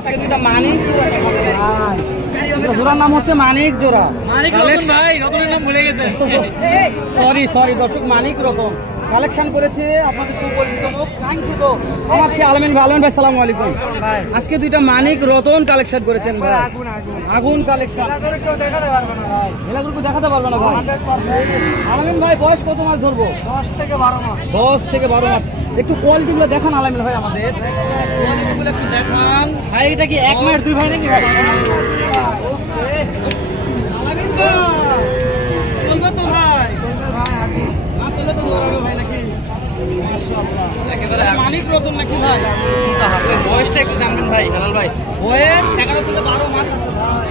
আজকে দুইটা মানিক জোড়ার নাম হচ্ছে মানিক জোড়া। মানিক রতন ভাই, রতনের নাম ভুলে গেছে। সরি দর্শক, মানিক রতন কালেকশন করেছে আপনাদের সুপরিচিত মুখ কাঙ্ক্ষিত আমার সে আলমিন ভাই। আলমিন ভাই সালামু আলাইকুম। আজকে দুইটা মানিক রতন কালেকশন করেছেন ভাই, আগুন কালেকশন। এলাকাগুলো দেখাতে পারবে না ভাই। আলমিন ভাই বয়স কত মাস ধরবো? 10 থেকে 12 মাস। 10 থেকে 12 মাস। একটু কোয়ালিটি গুলো দেখান আলমিন ভাই, আমাদের কোয়ালিটি গুলো একটু দেখান ভাই। এটা কি 1 মাস 2 ভাই নাকি ভাই? আলমিন ভাই চলবে তো ভাই? না চললে তো দৌড়াবে ভাই নাকি? মাশাআল্লাহ মানিক রতন নাকি ভাই? বয়সটা একটু জানবেন ভাই হেলাল ভাই। বয়স 11 থেকে 12 মাস আছে ভাই।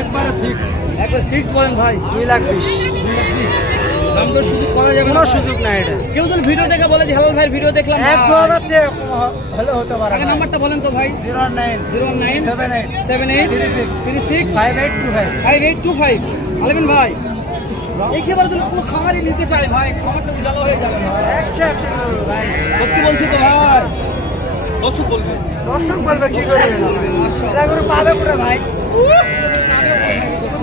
একবারে ফিক্স বলেন ভাই। 2,20,000 দাম তো সুযোগ করা যাবে না, সুযোগ নাই। এটা কেউ যদি ভিডিও দেখে বলে যে হেলাল ভাই ভিডিও দেখলাম 1-2,000 হলে হতে পারে। আগে নাম্বারটা বলেন তো ভাই। 0978365825। আলমিন ভাই একেবারে যদি কোনো খাবারই নিতে চাই ভাই, খাবারটা উজালা হয়ে যাবে ভাই। সত্যি বলছি তো ভাই, দর্শক বলবে কি করে পাবে করে ভাই,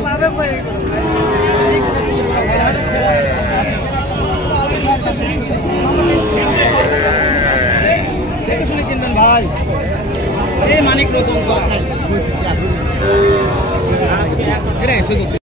পাবে করে দেখে শুনে কিনবেন ভাই। এই মানিক রতন